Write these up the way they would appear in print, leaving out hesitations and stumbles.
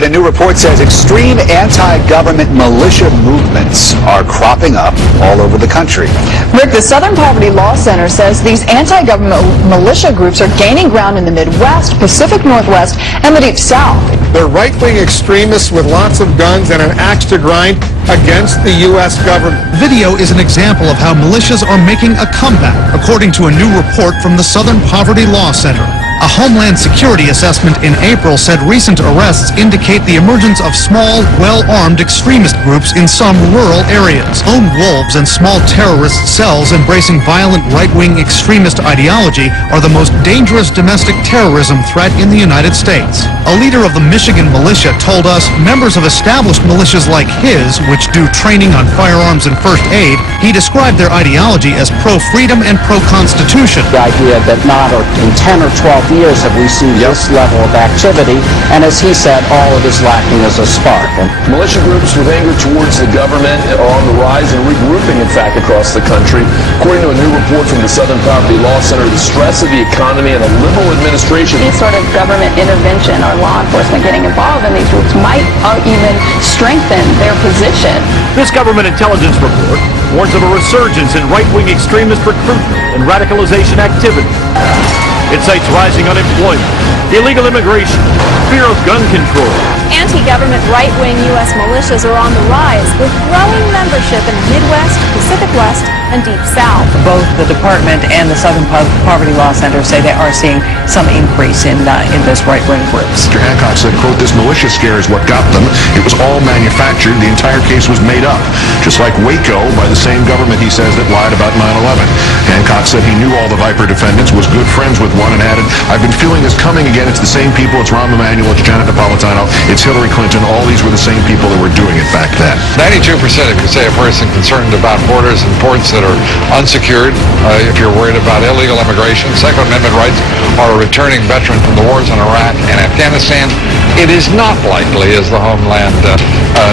But a new report says extreme anti-government militia movements are cropping up all over the country. Rick, the Southern Poverty Law Center says these anti-government militia groups are gaining ground in the Midwest, Pacific Northwest, and the Deep South. They're right-wing extremists with lots of guns and an axe to grind against the U.S. government. Video is an example of how militias are making a comeback, according to a new report from the Southern Poverty Law Center. A Homeland Security assessment in April said recent arrests indicate the emergence of small, well-armed extremist groups in some rural areas. Lone wolves and small terrorist cells embracing violent right-wing extremist ideology are the most dangerous domestic terrorism threat in the United States. A leader of the Michigan militia told us members of established militias like his, which do training on firearms and first aid, he described their ideology as pro-freedom and pro-constitution. The idea that not in 10 or 12 years have we seen this level of activity, and as he said, all it is lacking is a spark. Militia groups with anger towards the government are on the rise and regrouping, in fact, across the country. According to a new report from the Southern Poverty Law Center, the stress of the economy and a liberal administration. Any sort of government intervention or law enforcement getting involved in these groups might even strengthen their position. This government intelligence report warns of a resurgence in right-wing extremist recruitment and radicalization activity. It cites rising unemployment, illegal immigration, fear of gun control. Anti-government right-wing U.S. militias are on the rise, with growing membership in the Midwest, Pacific West, and Deep South. Both the department and the Southern Poverty Law Center say they are seeing some increase in those right-wing groups. Mr. Hancock said, quote, "This militia scare is what got them. It was all manufactured. The entire case was made up. Just like Waco by the same government, he says, that lied about 9/11. Hancock said he knew all the Viper defendants, was good friends with one, and added, "I've been feeling this coming again. It's the same people. It's Rahm Emanuel. It's Janet Napolitano. It's Hillary Clinton. All these were the same people that were doing it back then." 92%, if you say a person concerned about borders and ports that are unsecured, if you're worried about illegal immigration, Second Amendment rights, or a returning veteran from the wars in Iraq and Afghanistan, it is not likely, as the Homeland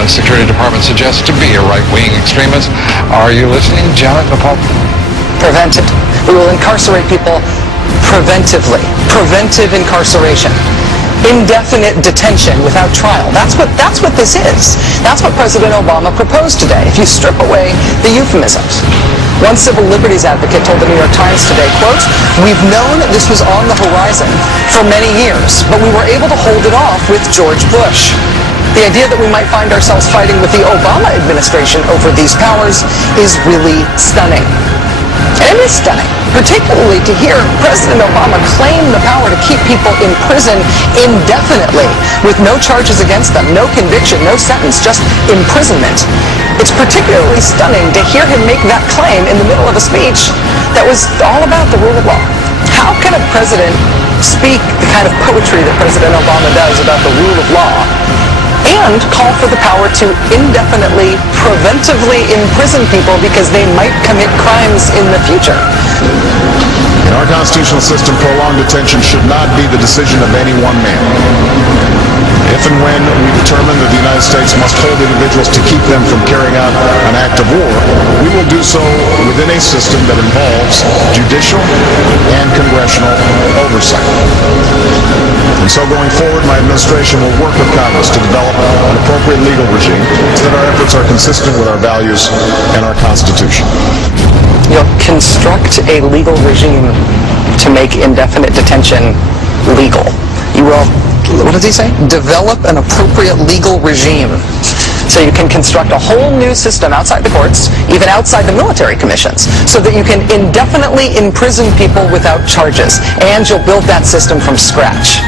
Security Department suggests, to be a right-wing extremist. Are you listening, Janet Napolitano? Prevented. We will incarcerate people preventively. Preventive incarceration. Indefinite detention without trial. That's what this is. That's what President Obama proposed today, if you strip away the euphemisms. One civil liberties advocate told the New York Times today, quote, "We've known this was on the horizon for many years, but we were able to hold it off with George Bush." The idea that we might find ourselves fighting with the Obama administration over these powers is really stunning. And it is stunning, particularly to hear President Obama claim the power to keep people in prison indefinitely with no charges against them, no conviction, no sentence, just imprisonment. It's particularly stunning to hear him make that claim in the middle of a speech that was all about the rule of law. How can a president speak the kind of poetry that President Obama does about the rule of law and call for the power to indefinitely, preventively imprison people because they might commit crimes in the future? In our constitutional system, prolonged detention should not be the decision of any one man. If and when we determine that the United States must hold individuals to keep them from carrying out an act of war, we will do so within a system that involves judicial and congressional oversight. And so going forward, my administration will work with Congress to develop an appropriate legal regime so that our efforts are consistent with our values and our Constitution. You'll construct a legal regime to make indefinite detention legal. You will, what does he say? Develop an appropriate legal regime. So you can construct a whole new system outside the courts, even outside the military commissions, so that you can indefinitely imprison people without charges. And you'll build that system from scratch.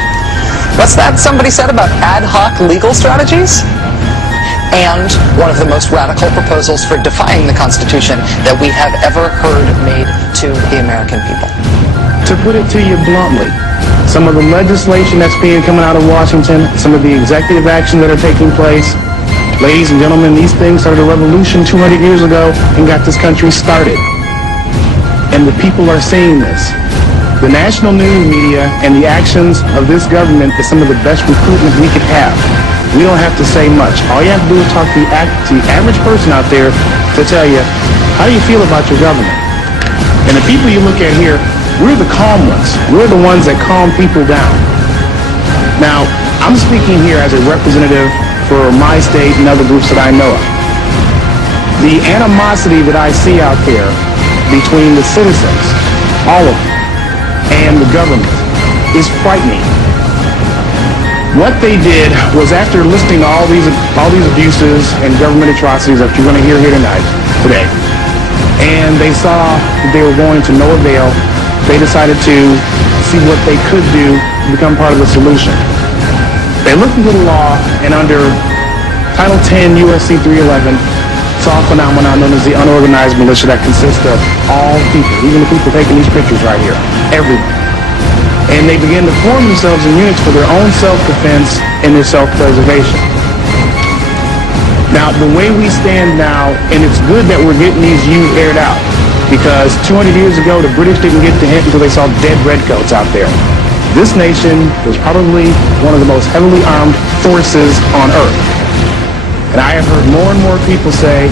What's that somebody said about ad hoc legal strategies? And one of the most radical proposals for defying the Constitution that we have ever heard made to the American people. To put it to you bluntly, some of the legislation that's coming out of Washington, some of the executive action that are taking place, ladies and gentlemen, these things started a revolution 200 years ago and got this country started. And the people are seeing this. The national news media and the actions of this government is some of the best recruitment we could have. We don't have to say much. All you have to do is talk to the average person out there to tell you, how do you feel about your government? And the people you look at here, we're the calm ones. We're the ones that calm people down. Now, I'm speaking here as a representative for my state and other groups that I know of. The animosity that I see out there between the citizens, all of them, and the government is frightening. What they did was, after listing all these abuses and government atrocities that you're going to hear here today, and they saw that they were going to no avail, they decided to see what they could do to become part of the solution. They looked into the law, and under Title 10 U.S.C. 311, saw a phenomenon known as the unorganized militia that consists of all people, even the people taking these pictures right here, everyone. And they began to form themselves in units for their own self-defense and their self-preservation. Now, the way we stand now, and it's good that we're getting these youth aired out, because 200 years ago, the British didn't get the hint until they saw dead redcoats out there. This nation is probably one of the most heavily armed forces on earth. And I have heard more and more people say,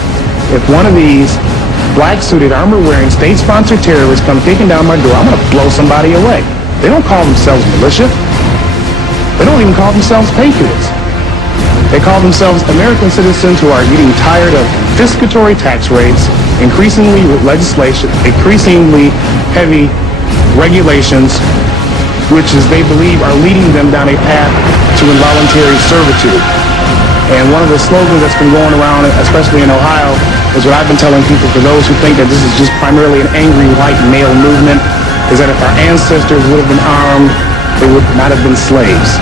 if one of these black-suited, armor-wearing, state-sponsored terrorists come kicking down my door, I'm going to blow somebody away. They don't call themselves militia. They don't even call themselves patriots. They call themselves American citizens who are getting tired of confiscatory tax rates, increasingly legislation, increasingly heavy regulations, which is they believe are leading them down a path to involuntary servitude. And one of the slogans that's been going around, especially in Ohio, is what I've been telling people, for those who think that this is just primarily an angry white male movement, is that if our ancestors would have been armed, they would not have been slaves.